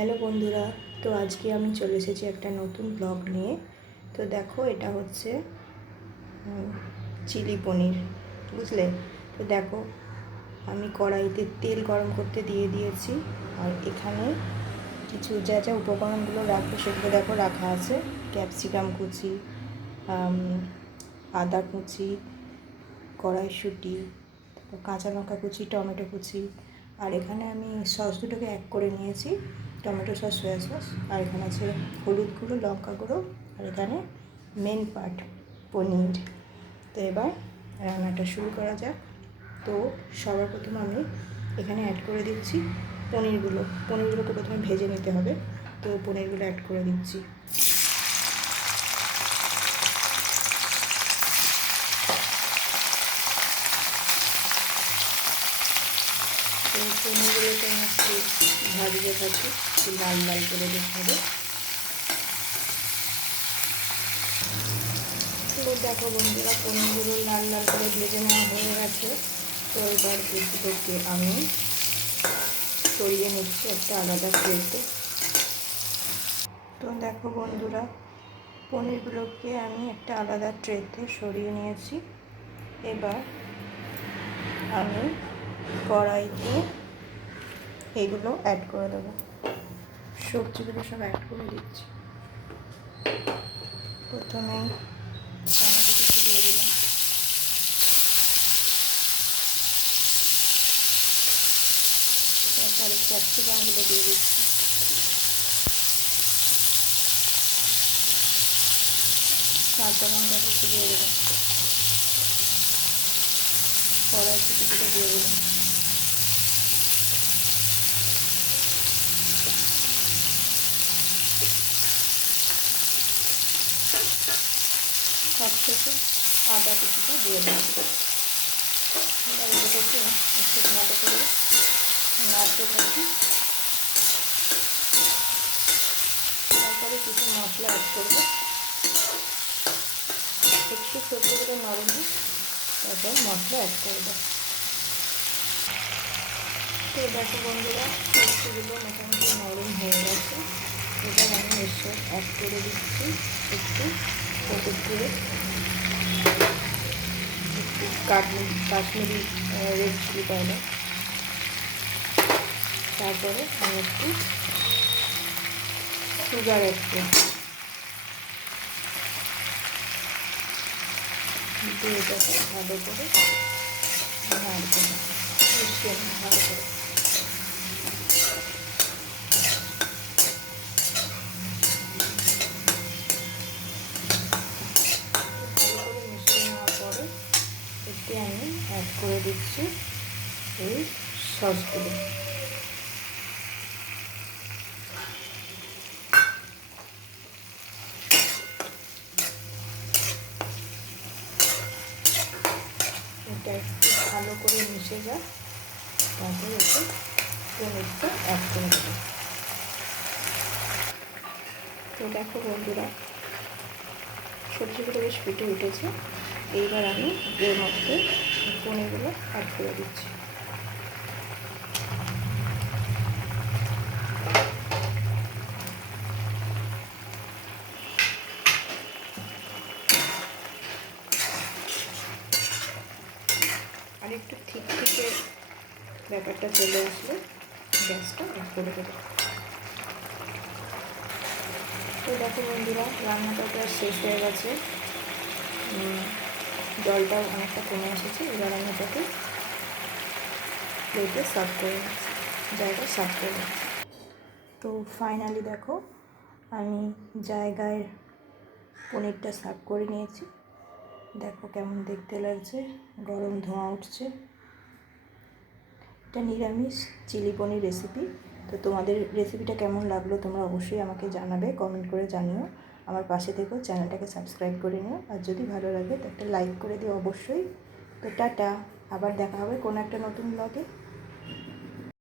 Hello বন্ধুরা, তো আজকে আমি চলে এসেছি একটা নতুন ব্লগ নিয়ে। তো দেখো, এটা হচ্ছে চিলি পনির, বুঝলে? তো দেখো, আমি কড়াইতে তেল গরম করতে দিয়ে দিয়েছি। আর এখানে কিছু যা যা উপকরণগুলো রাখবো সেগুলো দেখো রাখা আছে। ক্যাপসিকাম কুচি, আদা কুচি, কড়াইশুঁটি, কাঁচা লঙ্কা কুচি, টমেটো কুচি। আর এখানে আমি সস দুটোকে এক করে নিয়েছি, টমেটো সস, সয়া সস। আর এখানে আছে হলুদ গুঁড়ো, লঙ্কা গুঁড়ো। আর এখানে মেন পার্ট পনির। তো এবার রান্নাটা শুরু করা যাক। তো সবার প্রথমে আমি এখানে অ্যাড করে দিচ্ছি পনিরগুলোকে প্রথমে ভেজে নিতে হবে। তো পনিরগুলো অ্যাড করে দিচ্ছি। তো পনিরগুলোকে আমি একটু ভাজতে থাকি, একটু লাল লাল করে দিতে হবে। তো দেখো বন্ধুরা, পনিরগুলো লাল লাল করে ভেজে নেওয়া হয়ে গেছে। তো এবার এগুলোকে আমি সরিয়ে নিচ্ছি একটা আলাদা প্লেটে। তো দেখো বন্ধুরা, পনিরগুলোকে আমি একটা আলাদা ট্রেতে সরিয়ে নিয়েছি। এবার আমি কড়াইতে এগুলো অ্যাড করে দেবো, সবজিগুলো সব অ্যাড করে দিচ্ছি। প্রথমে টমেটো কুচি দিয়ে দিলাম, তারপরে ক্যাপসিকামগুলো দিয়ে দিচ্ছি, কাঁচা লঙ্কা কুচি দিয়ে দিলাম, কড়াইশুঁটিগুলো দিয়ে দিলাম, সবশেষে আদা কুচিটা দিয়ে দিচ্ছি। এবার এগুলোকে একটু ভালো করে নাড়তে থাকি। তারপরে কিছু মশলা অ্যাড করবো, একটু সবজিগুলো নরম হোক, তারপর মশলা অ্যাড করবো। তো দেখো বন্ধুরা, সবজিগুলো মোটামুটি নরম হয়ে গেছে। এবার আমি এসে অ্যাড করে দিচ্ছি একটু হলুদ গুঁড়ো, একটু কাশ্মীরি রেড চিলি পাউডার। তারপরে আমি একটু সুগার অ্যাড করছি, দিয়ে এটাকে ভালো করে নাড়তে মিশিয়ে ভালো করে। ভালো করে মিশিয়ে নেওয়ার পরে এতে আমি অ্যাড করে দিচ্ছি এই সসগুলো। এটা একটু ভালো করে মিশে যায়, তারপরে একটু পনিরটা অ্যাড করে দেবো। তো দেখো বন্ধুরা, সবজিগুলো বেশ ফুটে উঠেছে। এইবার আমি এর মধ্যে পনিরগুলো অ্যাড করে দিচ্ছি। আর একটু ঠিক ব্যাপারটা চলে আসলে গ্যাসটা অফ করে দেবো। তো দেখো বন্ধুরা, রান্নাটা প্রায় শেষ হয়ে গেছে, জলটাও অনেকটা কমে এসেছে। এবার আমি এটাকে প্লেটে সার্ভ করে নিচ্ছি, জায়গায় সার্ভ করে নিচ্ছি। তো ফাইনালি দেখো, আমি জায়গায় পনিরটা সার্ভ করে নিয়েছি। দেখো কেমন দেখতে লাগছে, গরম ধোঁয়া উঠছে। এটা নিরামিষ চিলি পনির রেসিপি। তো তোমাদের রেসিপিটা কেমন লাগলো তোমরা অবশ্যই আমাকে জানাবে, কমেন্ট করে জানিও। আমার পাশে থেকো, চ্যানেলটাকে সাবস্ক্রাইব করে নিও। আর যদি ভালো লাগে তো একটা লাইক করে দিও অবশ্যই। তো টাটা, আবার দেখা হবে কোনো একটা নতুন ব্লগে।